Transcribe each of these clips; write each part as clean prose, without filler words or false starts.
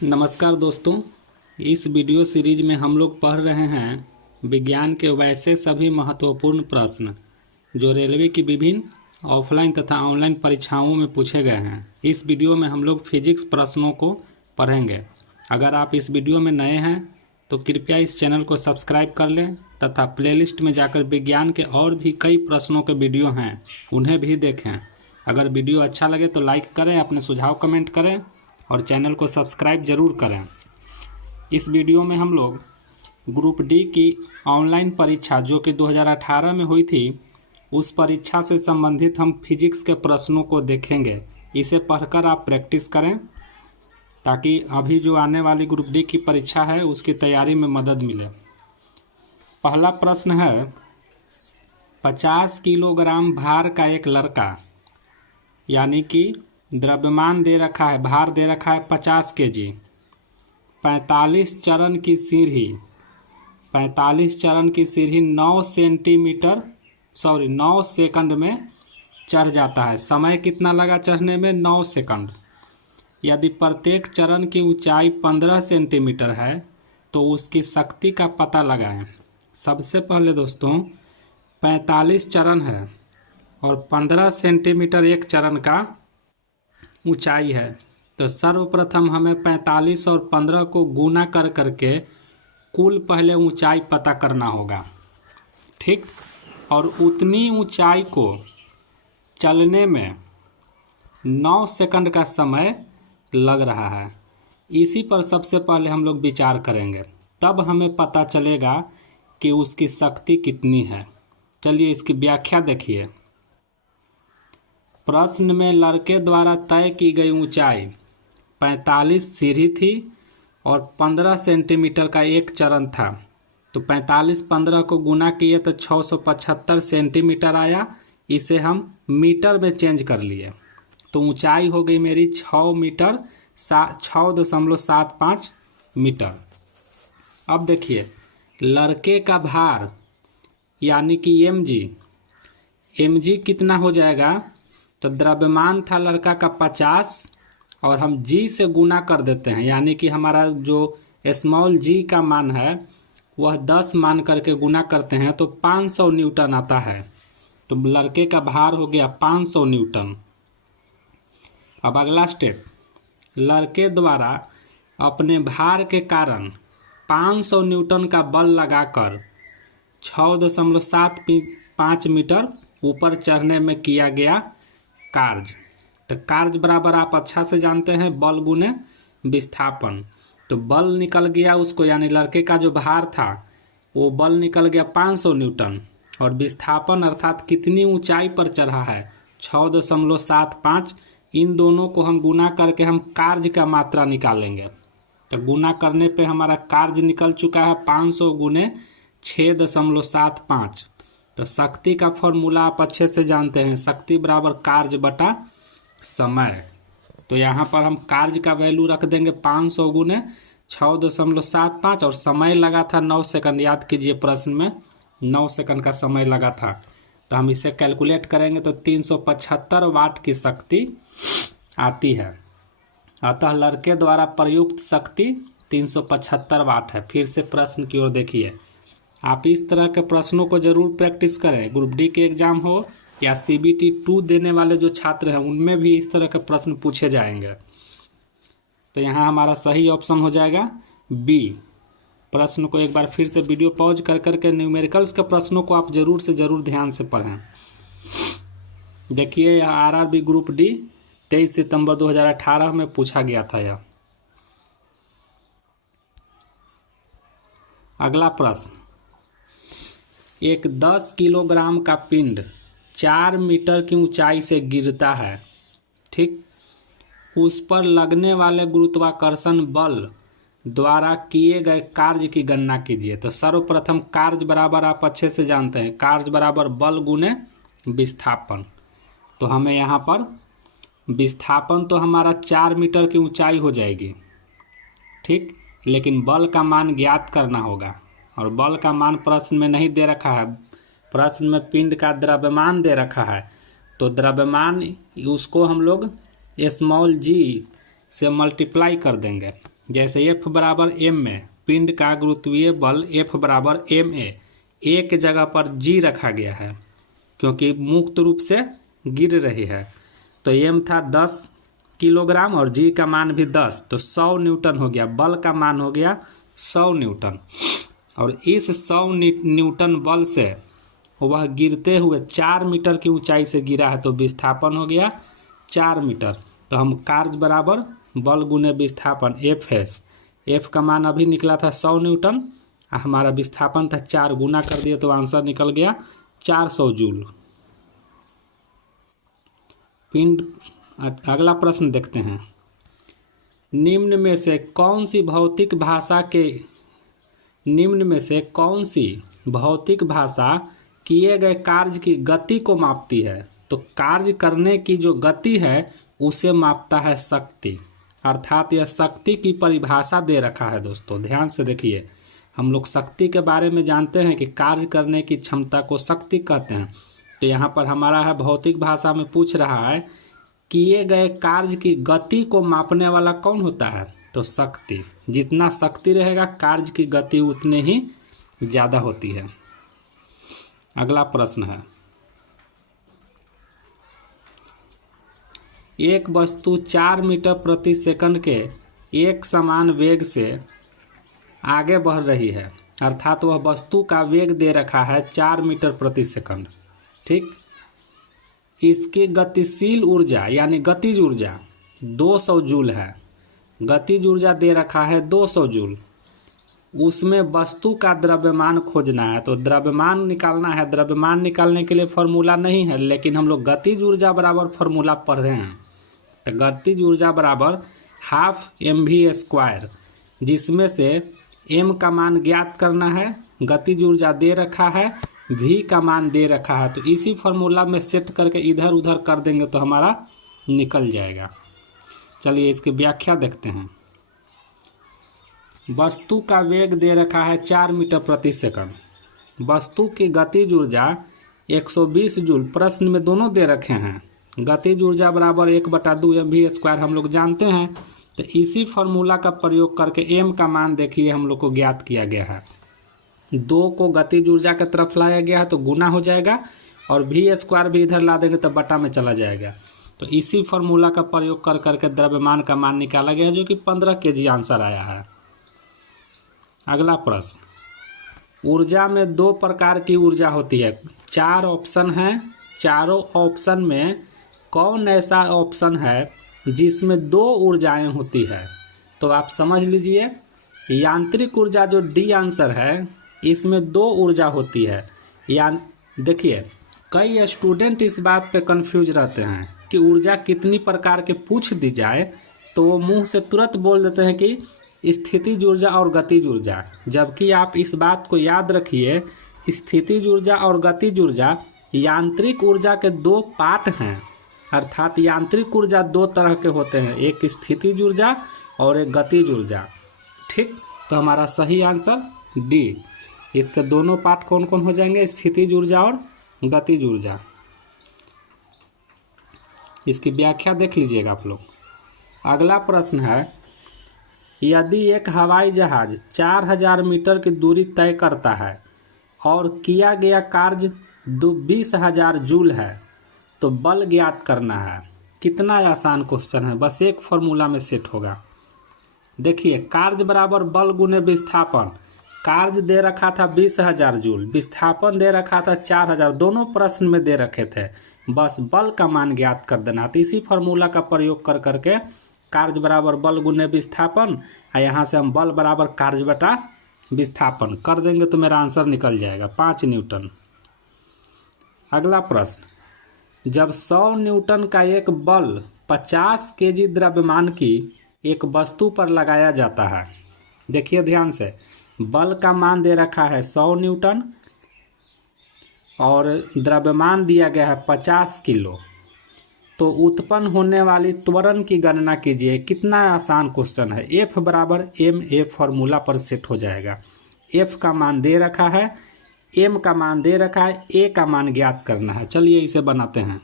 नमस्कार दोस्तों, इस वीडियो सीरीज में हम लोग पढ़ रहे हैं विज्ञान के वैसे सभी महत्वपूर्ण प्रश्न जो रेलवे की विभिन्न ऑफलाइन तथा ऑनलाइन परीक्षाओं में पूछे गए हैं। इस वीडियो में हम लोग फिजिक्स प्रश्नों को पढ़ेंगे। अगर आप इस वीडियो में नए हैं तो कृपया इस चैनल को सब्सक्राइब कर लें तथा प्लेलिस्ट में जाकर विज्ञान के और भी कई प्रश्नों के वीडियो हैं उन्हें भी देखें। अगर वीडियो अच्छा लगे तो लाइक करें, अपने सुझाव कमेंट करें और चैनल को सब्सक्राइब जरूर करें। इस वीडियो में हम लोग ग्रुप डी की ऑनलाइन परीक्षा जो कि 2018 में हुई थी, उस परीक्षा से संबंधित हम फिजिक्स के प्रश्नों को देखेंगे। इसे पढ़कर आप प्रैक्टिस करें ताकि अभी जो आने वाली ग्रुप डी की परीक्षा है उसकी तैयारी में मदद मिले। पहला प्रश्न है, 50 किलोग्राम भार का एक लड़का, यानी कि द्रव्यमान दे रखा है, भार दे रखा है 50 केजी, 45 चरण की सीढ़ी 9 सेकंड में चढ़ जाता है। समय कितना लगा चढ़ने में? 9 सेकंड। यदि प्रत्येक चरण की ऊंचाई 15 सेंटीमीटर है तो उसकी शक्ति का पता लगाएं। सबसे पहले दोस्तों 45 चरण है और 15 सेंटीमीटर एक चरण का ऊंचाई है, तो सर्वप्रथम हमें 45 और 15 को गुना कर करके कुल पहले ऊंचाई पता करना होगा, ठीक। और उतनी ऊंचाई को चलने में 9 सेकंड का समय लग रहा है। इसी पर सबसे पहले हम लोग विचार करेंगे, तब हमें पता चलेगा कि उसकी शक्ति कितनी है। चलिए इसकी व्याख्या देखिए। प्रश्न में लड़के द्वारा तय की गई ऊंचाई 45 सीढ़ी थी और 15 सेंटीमीटर का एक चरण था, तो 45-15 को गुना किए तो 675 सेंटीमीटर आया। इसे हम मीटर में चेंज कर लिए तो ऊंचाई हो गई मेरी 6.75 मीटर। अब देखिए लड़के का भार यानी कि mg कितना हो जाएगा? तो द्रव्यमान था लड़का का 50 और हम g से गुना कर देते हैं, यानी कि हमारा जो स्मॉल g का मान है वह 10 मान करके गुना करते हैं तो 500 न्यूटन आता है। तो लड़के का भार हो गया 500 न्यूटन। अब अगला स्टेप, लड़के द्वारा अपने भार के कारण 500 न्यूटन का बल लगाकर 6.75 मीटर ऊपर चढ़ने में किया गया कार्य। तो कार्य बराबर आप अच्छा से जानते हैं बल गुने विस्थापन। तो बल निकल गया उसको, यानी लड़के का जो भार था वो बल निकल गया 500 न्यूटन और विस्थापन अर्थात कितनी ऊंचाई पर चढ़ा है 6.75। इन दोनों को हम गुना करके हम कार्य का मात्रा निकालेंगे। तो गुना करने पे हमारा कार्य निकल चुका है 500 गुने 6.75। तो शक्ति का फॉर्मूला आप अच्छे से जानते हैं, शक्ति बराबर कार्य बटा समय। तो यहाँ पर हम कार्य का वैल्यू रख देंगे 500 गुने 6.75 और समय लगा था 9 सेकंड। याद कीजिए प्रश्न में 9 सेकंड का समय लगा था, तो हम इसे कैलकुलेट करेंगे तो 375 वाट की शक्ति आती है। अतः लड़के द्वारा प्रयुक्त शक्ति 375 वाट है। फिर से प्रश्न की ओर देखिए। आप इस तरह के प्रश्नों को जरूर प्रैक्टिस करें। ग्रुप डी के एग्जाम हो या CBT 2 देने वाले जो छात्र हैं उनमें भी इस तरह के प्रश्न पूछे जाएंगे। तो यहाँ हमारा सही ऑप्शन हो जाएगा बी। प्रश्न को एक बार फिर से वीडियो पॉज कर करके न्यूमेरिकल्स के प्रश्नों को आप जरूर से जरूर ध्यान से पढ़ें। देखिए यह RRB ग्रुप डी 23 सितंबर 2018 में पूछा गया था यह। अगला प्रश्न, एक 10 किलोग्राम का पिंड 4 मीटर की ऊंचाई से गिरता है, ठीक। उस पर लगने वाले गुरुत्वाकर्षण बल द्वारा किए गए कार्य की गणना कीजिए। तो सर्वप्रथम कार्य बराबर आप अच्छे से जानते हैं, कार्य बराबर बल गुने विस्थापन। तो हमें यहाँ पर विस्थापन तो हमारा 4 मीटर की ऊंचाई हो जाएगी, ठीक, लेकिन बल का मान ज्ञात करना होगा और बल का मान प्रश्न में नहीं दे रखा है। प्रश्न में पिंड का द्रव्यमान दे रखा है, तो द्रव्यमान उसको हम लोग स्मॉल g से मल्टीप्लाई कर देंगे। जैसे F बराबर m में पिंड का गुरुत्वीय बल F बराबर ma, एक जगह पर G रखा गया है क्योंकि मुक्त रूप से गिर रही है। तो m था 10 किलोग्राम और G का मान भी 10, तो 100 न्यूटन हो गया। बल का मान हो गया 100 न्यूटन। और इस 100 न्यूटन बल से वह गिरते हुए 4 मीटर की ऊंचाई से गिरा है, तो विस्थापन हो गया 4 मीटर। तो हम कार्य बराबर बल गुने विस्थापन Fs, F का मान अभी निकला था 100 न्यूटन, हमारा विस्थापन था 4, गुना कर दिए तो आंसर निकल गया 400 जूल। पिंड। अगला प्रश्न देखते हैं। निम्न में से कौन सी भौतिक भाषा किए गए कार्य की गति को मापती है? तो कार्य करने की जो गति है उसे मापता है शक्ति, अर्थात यह शक्ति की परिभाषा दे रखा है। दोस्तों ध्यान से देखिए, हम लोग शक्ति के बारे में जानते हैं कि कार्य करने की क्षमता को शक्ति कहते हैं। तो यहाँ पर हमारा है भौतिक भाषा में पूछ रहा है किए गए कार्य की गति को मापने वाला कौन होता है? तो शक्ति। जितना शक्ति रहेगा कार्य की गति उतने ही ज़्यादा होती है। अगला प्रश्न है, एक वस्तु 4 मीटर प्रति सेकंड के एक समान वेग से आगे बढ़ रही है, अर्थात वह वस्तु का वेग दे रखा है 4 मीटर प्रति सेकंड। ठीक, इसकी गतिशील ऊर्जा यानी गतिज ऊर्जा 200 जूल है। गतिज ऊर्जा दे रखा है 200 जूल। उसमें वस्तु का द्रव्यमान खोजना है, तो द्रव्यमान निकालना है। द्रव्यमान निकालने के लिए फॉर्मूला नहीं है, लेकिन हम लोग गतिज ऊर्जा बराबर फॉर्मूला पढ़े हैं। तो गतिज ऊर्जा बराबर हाफ mv², जिसमें से m का मान ज्ञात करना है, गतिज ऊर्जा दे रखा है, v का मान दे रखा है। तो इसी फॉर्मूला में सेट करके इधर उधर कर देंगे तो हमारा निकल जाएगा। चलिए इसकी व्याख्या देखते हैं। वस्तु का वेग दे रखा है 4 मीटर प्रति सेकंड। वस्तु की गतिज ऊर्जा 120 जूल, प्रश्न में दोनों दे रखे हैं। गतिज ऊर्जा बराबर 1/2 mv² हम लोग जानते हैं। तो इसी फॉर्मूला का प्रयोग करके m का मान देखिए हम लोग को ज्ञात किया गया है। 2 को गतिज ऊर्जा की तरफ लाया गया है तो गुना हो जाएगा, और v² भी इधर ला देंगे तो बटा में चला जाएगा। तो इसी फॉर्मूला का प्रयोग कर करके द्रव्यमान का मान निकाला गया, जो कि 15 kg आंसर आया है। अगला प्रश्न, ऊर्जा में 2 प्रकार की ऊर्जा होती है। 4 ऑप्शन हैं, चारों ऑप्शन में कौन ऐसा ऑप्शन है जिसमें 2 ऊर्जाएं होती है? तो आप समझ लीजिए, यांत्रिक ऊर्जा जो डी आंसर है, इसमें 2 ऊर्जा होती है। देखिए, कई स्टूडेंट इस बात पे कंफ्यूज रहते हैं कि ऊर्जा कितनी प्रकार के पूछ दी जाए तो वो मुंह से तुरंत बोल देते हैं कि स्थितिज ऊर्जा और गतिज ऊर्जा, जबकि आप इस बात को याद रखिए, स्थितिज ऊर्जा और गतिज ऊर्जा यांत्रिक ऊर्जा के 2 पार्ट हैं। अर्थात यांत्रिक ऊर्जा 2 तरह के होते हैं, एक स्थितिज ऊर्जा और एक गतिज ऊर्जा। ठीक, तो हमारा सही आंसर डी। इसके दोनों पार्ट कौन कौन हो जाएंगे? स्थितिज ऊर्जा और गतिज ऊर्जा। इसकी व्याख्या देख लीजिएगा आप लोग। अगला प्रश्न है, यदि एक हवाई जहाज 4000 मीटर की दूरी तय करता है और किया गया कार्य 20,000 जूल है तो बल ज्ञात करना है। कितना आसान क्वेश्चन है, बस एक फॉर्मूला में सेट होगा। देखिए, कार्य बराबर बल गुने विस्थापन। कार्य दे रखा था 20,000 जूल, विस्थापन दे रखा था 4000, दोनों प्रश्न में दे रखे थे। बस बल का मान ज्ञात कर देना। तो इसी फॉर्मूला का प्रयोग कर करके कार्य बराबर बल गुने विस्थापन, और यहाँ से हम बल बराबर कार्य बटा विस्थापन कर देंगे तो मेरा आंसर निकल जाएगा 5 न्यूटन। अगला प्रश्न, जब 100 न्यूटन का एक बल 50 केजी द्रव्यमान की एक वस्तु पर लगाया जाता है। देखिए ध्यान से, बल का मान दे रखा है 100 न्यूटन और द्रव्यमान दिया गया है 50 किलो, तो उत्पन्न होने वाली त्वरण की गणना कीजिए। कितना आसान क्वेश्चन है। F बराबर ma फॉर्मूला पर सेट हो जाएगा। F का मान दे रखा है, m का मान दे रखा है, a का मान ज्ञात करना है। चलिए इसे बनाते हैं।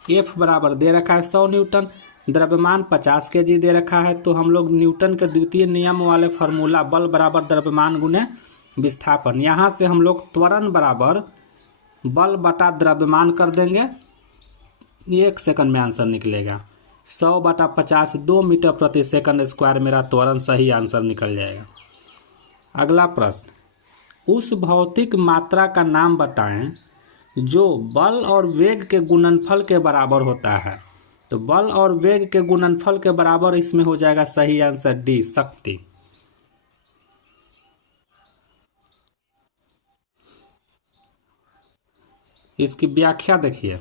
F बराबर दे रखा है 100 न्यूटन, द्रव्यमान 50 kg दे रखा है, तो हम लोग न्यूटन के द्वितीय नियम वाले फार्मूला बल बराबर द्रव्यमान गुने विस्थापन, यहाँ से हम लोग त्वरण बराबर बल बटा द्रव्यमान कर देंगे। 1 सेकंड में आंसर निकलेगा। 100/50 2 मीटर प्रति सेकंड स्क्वायर मेरा त्वरण सही आंसर निकल जाएगा। अगला प्रश्न, उस भौतिक मात्रा का नाम बताएं जो बल और वेग के गुणनफल के बराबर होता है। तो बल और वेग के गुणनफल के बराबर इसमें हो जाएगा सही आंसर डी, शक्ति। इसकी व्याख्या देखिए,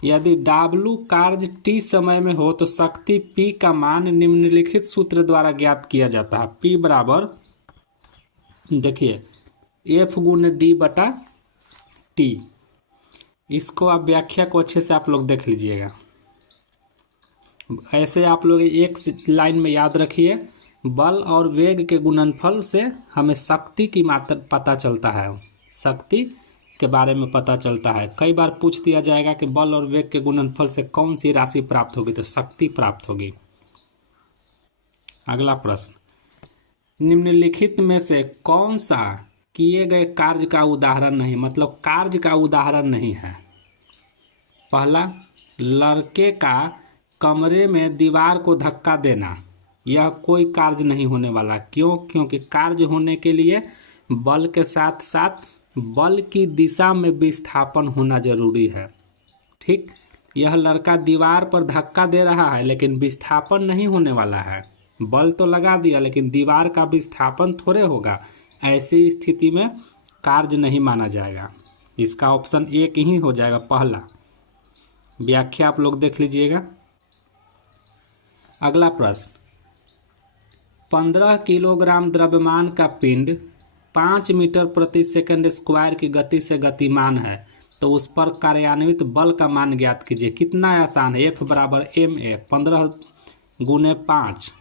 यदि W कार्य t समय में हो तो शक्ति P का मान निम्नलिखित सूत्र द्वारा ज्ञात किया जाता है। P बराबर देखिए F गुने D बटा T। इसको आप व्याख्या को अच्छे से आप लोग देख लीजिएगा। ऐसे आप लोग एक लाइन में याद रखिए, बल और वेग के गुणनफल से हमें शक्ति की मात्रा पता चलता है, शक्ति के बारे में पता चलता है। कई बार पूछ दिया जाएगा कि बल और वेग के गुणनफल से कौन सी राशि प्राप्त होगी, तो शक्ति प्राप्त होगी। अगला प्रश्न, निम्नलिखित में से कौन सा किए गए कार्य का उदाहरण नहीं, मतलब कार्य का उदाहरण नहीं है। पहला, लड़के का कमरे में दीवार को धक्का देना, यह कोई कार्य नहीं होने वाला। क्यों? क्योंकि कार्य होने के लिए बल के साथ साथ बल की दिशा में विस्थापन होना जरूरी है। ठीक, यह लड़का दीवार पर धक्का दे रहा है लेकिन विस्थापन नहीं होने वाला है। बल तो लगा दिया लेकिन दीवार का विस्थापन थोड़े होगा। ऐसी स्थिति में कार्य नहीं माना जाएगा। इसका ऑप्शन एक ही हो जाएगा, पहला। व्याख्या आप लोग देख लीजिएगा। अगला प्रश्न, 15 किलोग्राम द्रव्यमान का पिंड 5 मीटर प्रति सेकंड स्क्वायर की गति से गतिमान है, तो उस पर कार्यान्वित बल का मान ज्ञात कीजिए। कितना आसान है, F बराबर ma 15 गुने 5।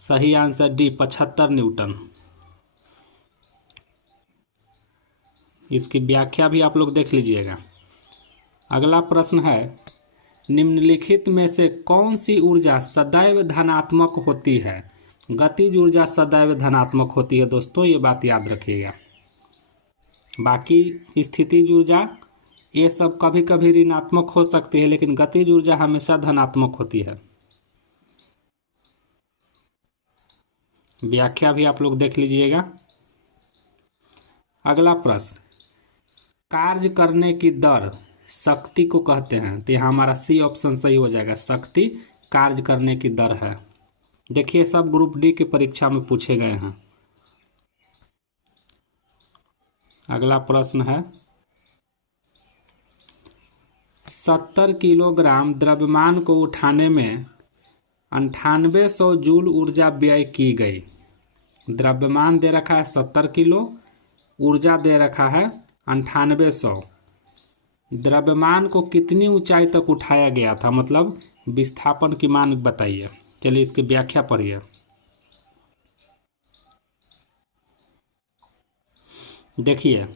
सही आंसर डी, 75 न्यूटन। इसकी व्याख्या भी आप लोग देख लीजिएगा। अगला प्रश्न है, निम्नलिखित में से कौन सी ऊर्जा सदैव धनात्मक होती है। गतिज ऊर्जा सदैव धनात्मक होती है दोस्तों, ये बात याद रखिएगा। बाकी स्थितिज ऊर्जा ये सब कभी कभी ऋणात्मक हो सकती है, लेकिन गतिज ऊर्जा हमेशा धनात्मक होती है। व्याख्या भी आप लोग देख लीजिएगा। अगला प्रश्न, कार्य करने की दर शक्ति को कहते हैं, तो यहाँ हमारा सी ऑप्शन सही हो जाएगा। शक्ति कार्य करने की दर है। देखिए सब ग्रुप डी की परीक्षा में पूछे गए हैं। अगला प्रश्न है, 70 किलोग्राम द्रव्यमान को उठाने में 9800 जूल ऊर्जा व्यय की गई। द्रव्यमान दे रखा है 70 किलो, ऊर्जा दे रखा है 9800। द्रव्यमान को कितनी ऊंचाई तक उठाया गया था, मतलब विस्थापन की मान बताइए। चलिए इसकी व्याख्या पढ़िए। देखिए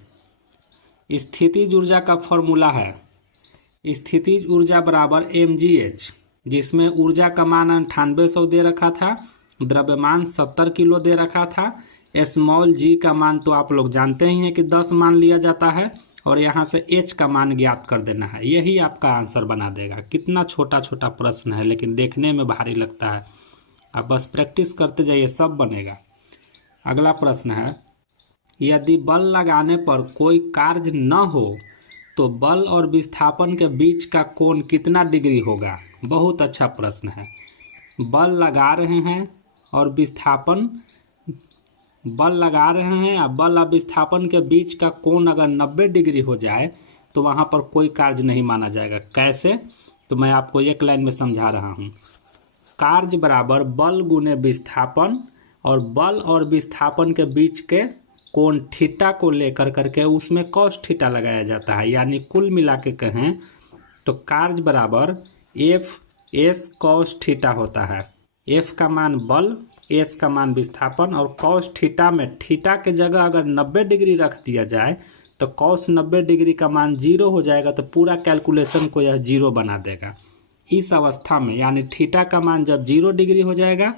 स्थितिज ऊर्जा का फॉर्मूला है, स्थितिज ऊर्जा बराबर mgh, जिसमें ऊर्जा का मान 9800 दे रखा था, द्रव्यमान 70 किलो दे रखा था। स्मॉल g का मान तो आप लोग जानते ही हैं कि 10 मान लिया जाता है, और यहाँ से h का मान ज्ञात कर देना है। यही आपका आंसर बना देगा। कितना छोटा छोटा प्रश्न है लेकिन देखने में भारी लगता है। आप बस प्रैक्टिस करते जाइए, सब बनेगा। अगला प्रश्न है, यदि बल लगाने पर कोई कार्य न हो तो बल और विस्थापन के बीच का कोण कितना डिग्री होगा। बहुत अच्छा प्रश्न है। बल लगा रहे हैं और विस्थापन, बल लगा रहे हैं और बल और विस्थापन के बीच का कोण अगर 90 डिग्री हो जाए तो वहाँ पर कोई कार्य नहीं माना जाएगा। कैसे, तो मैं आपको एक लाइन में समझा रहा हूँ। कार्य बराबर बल गुने विस्थापन, और बल और विस्थापन के बीच के कोण थीटा को लेकर करके उसमें cos थीटा लगाया जाता है। यानी कुल मिला के कहें तो कार्य बराबर F S cos थीटा होता है। F का मान बल, S का मान विस्थापन, और cos थीटा में थीटा के जगह अगर 90 डिग्री रख दिया जाए तो cos 90 डिग्री का मान 0 हो जाएगा, तो पूरा कैलकुलेशन को यह 0 बना देगा। इस अवस्था में यानी थीटा का मान जब 0 डिग्री हो जाएगा,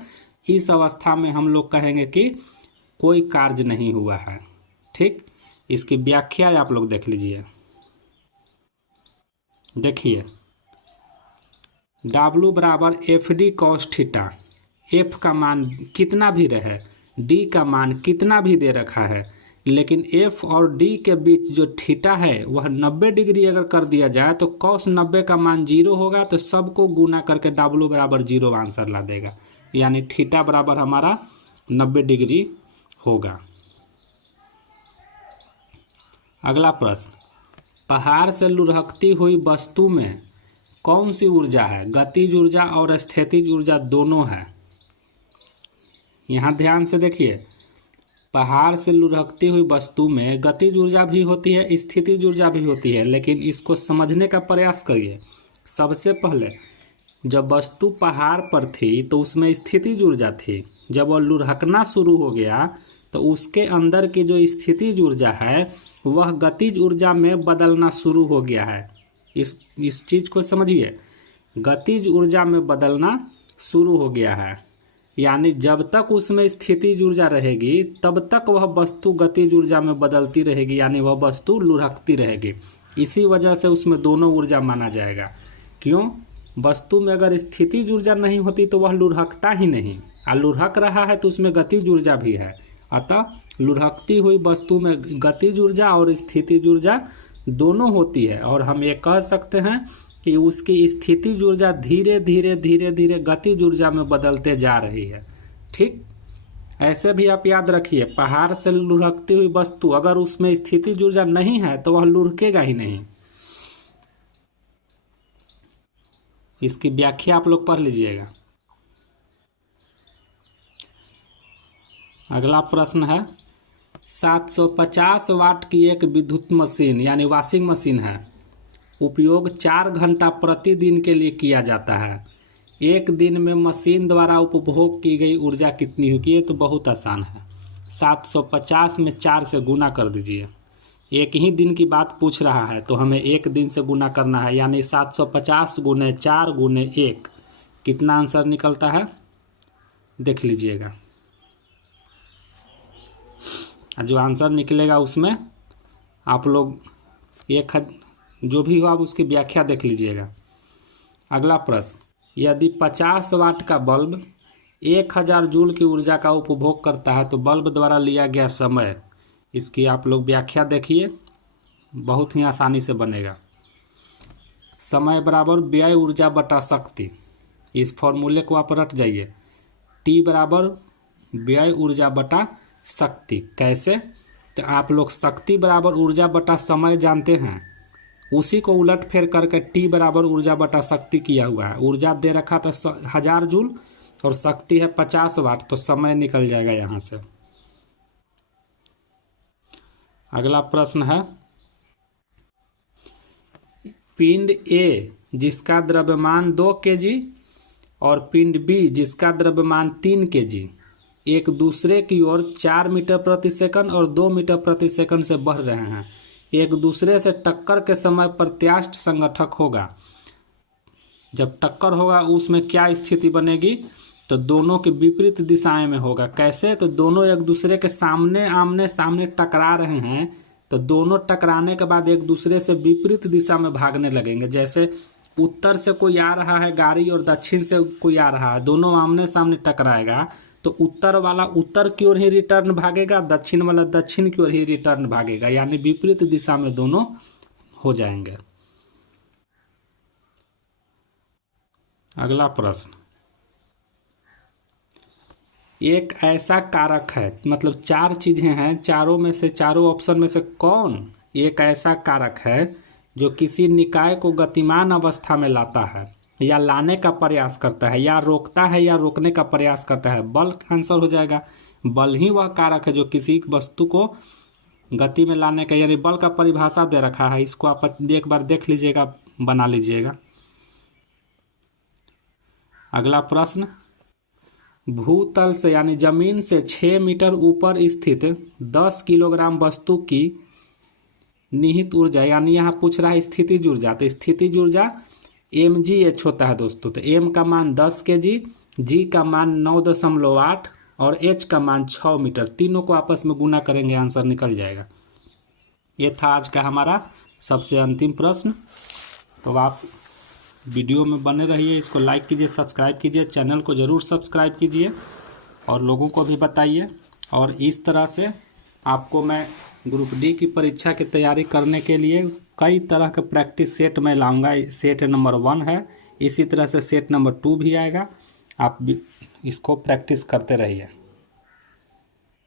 इस अवस्था में हम लोग कहेंगे कि कोई कार्य नहीं हुआ है। ठीक, इसकी व्याख्या आप लोग देख लीजिए। देखिए W बराबर F D cos theta, F का मान कितना भी रहे, डी का मान कितना भी दे रखा है, लेकिन एफ और डी के बीच जो थीटा है वह 90 डिग्री अगर कर दिया जाए तो कॉस 90 का मान 0 होगा, तो सबको गुना करके W बराबर 0 आंसर ला देगा, यानी थीटा बराबर हमारा 90 डिग्री होगा। अगला प्रश्न, पहाड़ से लुढ़कती हुई वस्तु में कौन सी ऊर्जा है? गतिज ऊर्जा और स्थितिज ऊर्जा दोनों है। यहाँ ध्यान से देखिए, पहाड़ से लुढ़कती हुई वस्तु में गतिज ऊर्जा भी होती है, स्थितिज ऊर्जा भी होती है, लेकिन इसको समझने का प्रयास करिए। सबसे पहले जब वस्तु पहाड़ पर थी तो उसमें स्थितिज ऊर्जा थी, जब वह लुढ़कना शुरू हो गया तो उसके अंदर की जो स्थितिज ऊर्जा है वह गतिज ऊर्जा में बदलना शुरू हो गया है। इस चीज़ को समझिए, गतिज ऊर्जा में बदलना शुरू हो गया है, यानी जब तक उसमें स्थितिज ऊर्जा रहेगी तब तक वह वस्तु गतिज ऊर्जा में बदलती रहेगी, यानी वह वस्तु लुढ़कती रहेगी। इसी वजह से उसमें दोनों ऊर्जा माना जाएगा। क्यों? वस्तु में अगर स्थितिज ऊर्जा नहीं होती तो वह लुढ़कता ही नहीं, और लुढ़क रहा है तो उसमें गतिज ऊर्जा भी है। अतः लुढ़कती हुई वस्तु में गतिज ऊर्जा और स्थितिज ऊर्जा दोनों होती है, और हम ये कह सकते हैं कि उसकी स्थितिज ऊर्जा धीरे धीरे धीरे धीरे गतिज ऊर्जा में बदलते जा रही है। ठीक, ऐसे भी आप याद रखिए, पहाड़ से लुढ़कती हुई वस्तु अगर उसमें स्थितिज ऊर्जा नहीं है तो वह लुढ़केगा ही नहीं। इसकी व्याख्या आप लोग पढ़ लीजिएगा। अगला प्रश्न है, 750 वाट की एक विद्युत मशीन यानी वॉशिंग मशीन है, उपयोग 4 घंटा प्रतिदिन के लिए किया जाता है। एक दिन में मशीन द्वारा उपभोग की गई ऊर्जा कितनी होगी? ये तो बहुत आसान है, 750 में 4 से गुना कर दीजिए। एक ही दिन की बात पूछ रहा है तो हमें एक दिन से गुना करना है, यानी 750 गुने 4 गुने 1, कितना आंसर निकलता है देख लीजिएगा। जो आंसर निकलेगा उसमें आप लोग जो भी हो आप उसकी व्याख्या देख लीजिएगा। अगला प्रश्न, यदि 50 वाट का बल्ब 1000 जूल की ऊर्जा का उपभोग करता है तो बल्ब द्वारा लिया गया समय, इसकी आप लोग व्याख्या देखिए, बहुत ही आसानी से बनेगा। समय बराबर व्यय ऊर्जा बटा शक्ति, इस फॉर्मूले को आप रट जाइए। टी बराबर व्यय ऊर्जा बटा शक्ति। कैसे? तो आप लोग शक्ति बराबर ऊर्जा बटा समय जानते हैं, उसी को उलट फेर करके टी बराबर ऊर्जा बटा शक्ति किया हुआ है। ऊर्जा दे रखा था 1000 जूल और शक्ति है 50 वाट, तो समय निकल जाएगा यहाँ से। अगला प्रश्न है, पिंड ए जिसका द्रव्यमान 2 kg और पिंड बी जिसका द्रव्यमान 3 kg एक दूसरे की ओर 4 मीटर प्रति सेकंड और 2 मीटर प्रति सेकंड से बढ़ रहे हैं, एक दूसरे से टक्कर के समय प्रत्यास्थ संघटक होगा। जब टक्कर होगा उसमें क्या स्थिति बनेगी? तो दोनों के विपरीत दिशाएं में होगा। कैसे? तो दोनों एक दूसरे के सामने आमने सामने टकरा रहे हैं, तो दोनों टकराने के बाद एक दूसरे से विपरीत दिशा में भागने लगेंगे। जैसे उत्तर से कोई आ रहा है गाड़ी और दक्षिण से कोई आ रहा है, दोनों आमने सामने टकराएगा तो उत्तर वाला उत्तर की ओर ही रिटर्न भागेगा, दक्षिण वाला दक्षिण की ओर ही रिटर्न भागेगा, यानी विपरीत दिशा में दोनों हो जाएंगे। अगला प्रश्न, एक ऐसा कारक है, मतलब 4 चीजें हैं, चारों में से चारों ऑप्शन में से कौन एक ऐसा कारक है जो किसी निकाय को गतिमान अवस्था में लाता है या लाने का प्रयास करता है या रोकता है या रोकने का प्रयास करता है? बल आंसर हो जाएगा। बल ही वह कारक है जो किसी वस्तु को गति में लाने का, यानी बल का परिभाषा दे रखा है, इसको आप एक बार देख लीजिएगा, बना लीजिएगा। अगला प्रश्न, भूतल से यानी जमीन से 6 मीटर ऊपर स्थित 10 किलोग्राम वस्तु की निहित ऊर्जा, यानी यहाँ पूछ रहा है स्थितिज ऊर्जा, तो स्थितिज ऊर्जा mgh होता है दोस्तों। तो m का मान 10 kg, g का मान 9.8 और h का मान 6 मीटर। तीनों को आपस में गुना करेंगे, आंसर निकल जाएगा। ये था आज का हमारा सबसे अंतिम प्रश्न। तो आप वीडियो में बने रहिए, इसको लाइक कीजिए, सब्सक्राइब कीजिए, चैनल को ज़रूर सब्सक्राइब कीजिए और लोगों को भी बताइए। और इस तरह से आपको मैं ग्रुप डी की परीक्षा की तैयारी करने के लिए कई तरह के प्रैक्टिस सेट मैं लाऊंगा। सेट नंबर 1 है, इसी तरह से सेट नंबर 2 भी आएगा। आप इसको प्रैक्टिस करते रहिए।